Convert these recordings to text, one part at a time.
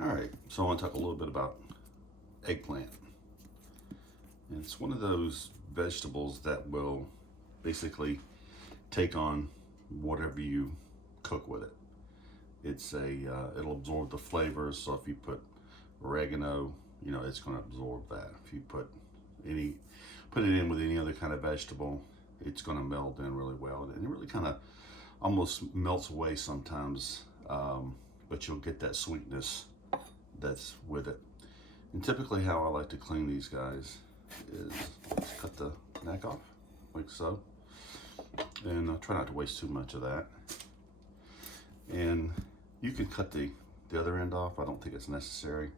All right, so I want to talk a little bit about eggplant. And it's one of those vegetables that will basically take on whatever you cook with it. It'll absorb the flavors. So if you put oregano, it's going to absorb that. If you any put it in with any other kind of vegetable, it's going to meld in really well, and it really kind of almost melts away sometimes. But you'll get that sweetness that's with it. And typically, how I like to clean these guys is just cut the neck off like so, and I'll try not to waste too much of that. And you can cut the other end off. I don't think it's necessary,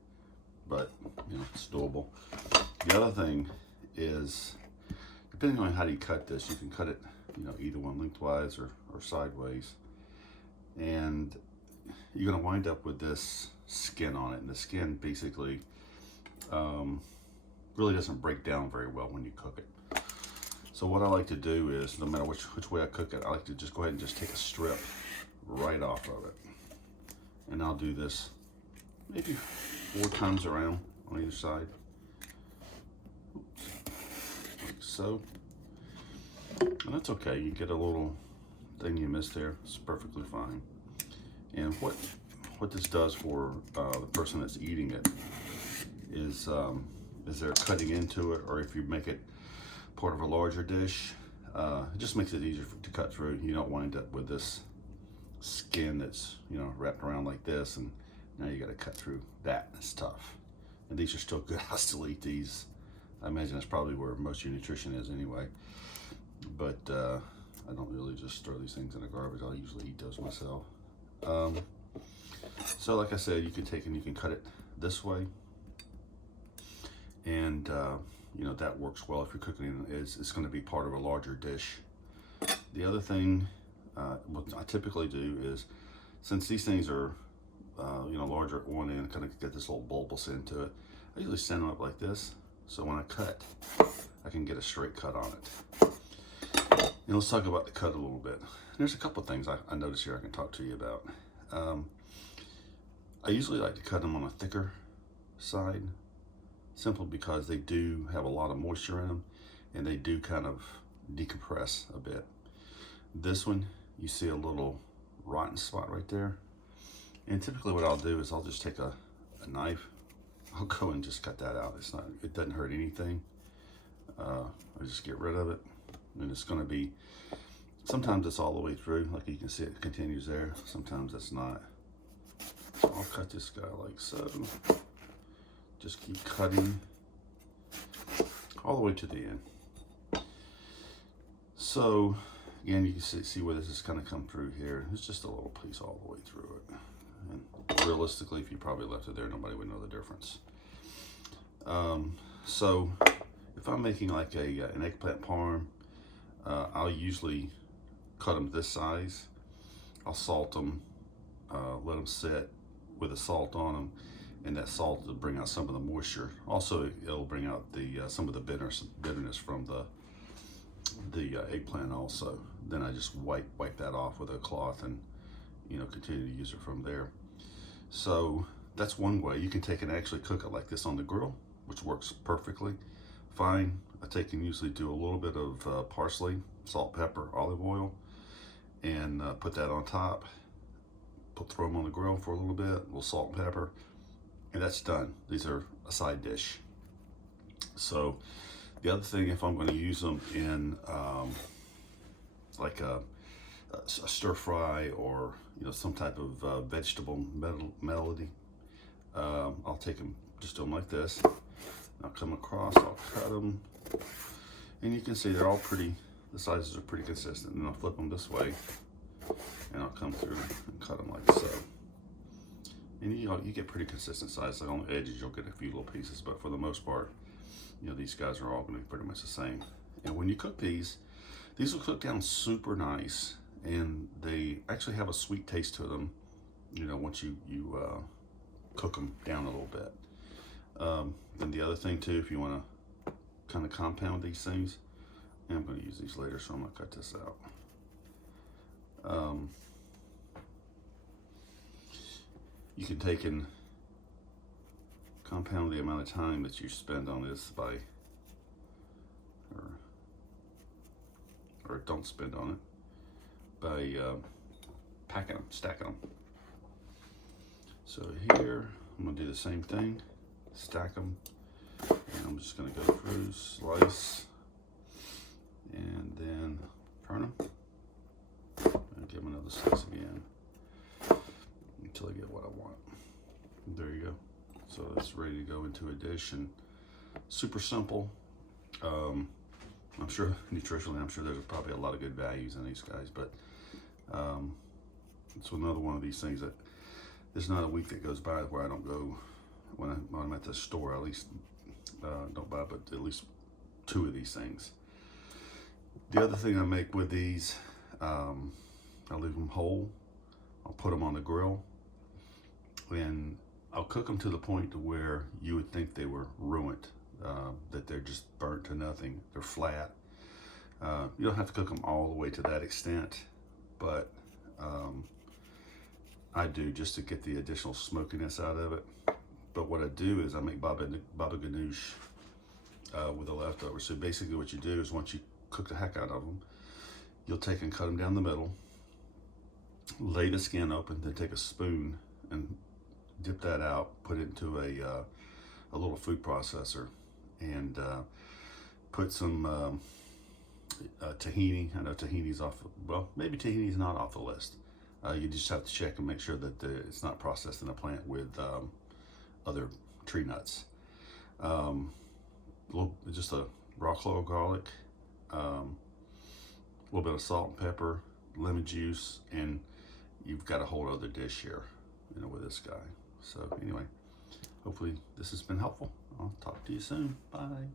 but it's doable. The other thing is, depending on how you cut this, you can cut it either one lengthwise or sideways, and you're going to wind up with this skin on it, and the skin basically really doesn't break down very well when you cook it. So what I like to do is, no matter which way I cook it, I like to just go ahead and just take a strip right off of it, and I'll do this maybe 4 times around on either side. Oops. Like so. And that's okay. You get a little thing you missed there. It's perfectly fine. And what this does for the person that's eating it is they're cutting into it, or if you make it part of a larger dish, it just makes it easier to cut through. You don't wind up with this skin that's wrapped around like this, and now you got to cut through that. It's tough. And these are still good. I still eat these. I imagine that's probably where most of your nutrition is anyway. But I don't really just throw these things in the garbage. I'll usually eat those myself. So like I said, you can take and you can cut it this way, and that works well if you're cooking it. It's going to be part of a larger dish. The other thing what I typically do is, since these things are larger at one end, kind of get this little bulbous end to it, I usually stand them up like this, so when I cut, I can get a straight cut on it. And let's talk about the cut a little bit. There's a couple of things I noticed here I can talk to you about. I usually like to cut them on a thicker side, simply because they do have a lot of moisture in them, and they do kind of decompress a bit. This one, you see a little rotten spot right there. And typically what I'll do is I'll just take a knife. I'll go and just cut that out. It doesn't hurt anything. I just get rid of it. And it's going to be, sometimes it's all the way through, like you can see it continues there. Sometimes it's not. So I'll cut this guy like so. Just keep cutting all the way to the end. So again, you can see where this is kind of come through here. It's just a little piece all the way through it. And realistically, if you probably left it there, nobody would know the difference. So if I'm making like an eggplant parm, I'll usually cut them this size. I'll salt them, let them sit with the salt on them, and that salt will bring out some of the moisture. Also, it'll bring out some of the bitterness from the eggplant also. Then I just wipe that off with a cloth, and continue to use it from there. So that's one way. You can take and actually cook it like this on the grill, which works perfectly fine. I take and usually do a little bit of parsley, salt, pepper, olive oil, and put that on top. Throw them on the grill for a little bit, a little salt and pepper, and that's done. These are a side dish. So the other thing, if I'm going to use them in like a stir fry, or some type of vegetable melody, I'll take them, just do them like this. I'll come across, I'll cut them, and you can see they're all pretty, the sizes are pretty consistent. And I'll flip them this way, and I'll come through and cut them like so. And you get pretty consistent size. Like on the edges, you'll get a few little pieces, but for the most part, these guys are all going to be pretty much the same. And when you cook these will cook down super nice, and they actually have a sweet taste to them, once you cook them down a little bit. And the other thing too, if you want to kind of compound these things, and I'm going to use these later, so I'm going to cut this out. You can take and compound the amount of time that you spend on this by, or don't spend on it, by packing them, stacking them. So here, I'm gonna do the same thing, stack them, and I'm just gonna go through, slice, and then turn them, and give them another slice again, until I get what I want. There you go. So it's ready to go into a dish, and super simple. I'm sure nutritionally, I'm sure there's probably a lot of good values in these guys, but it's another one of these things that there's not a week that goes by where I don't go, when I'm at the store, at least don't buy but at least 2 of these things. The other thing I make with these, I leave them whole. I'll put them on the grill, and I'll cook them to the point to where you would think they were ruined, that they're just burnt to nothing. They're flat. You don't have to cook them all the way to that extent, but I do, just to get the additional smokiness out of it. But what I do is I make baba ganoush with the leftovers. So basically what you do is, once you cook the heck out of them, you'll take and cut them down the middle, lay the skin open, then take a spoon and dip that out, put it into a little food processor, and put some tahini. I know tahini's off, well, maybe tahini's not off the list. You just have to check and make sure that it's not processed in a plant with other tree nuts. Just a raw clove of garlic, a little bit of salt and pepper, lemon juice, and you've got a whole other dish here, with this guy. So anyway, hopefully this has been helpful. I'll talk to you soon. Bye.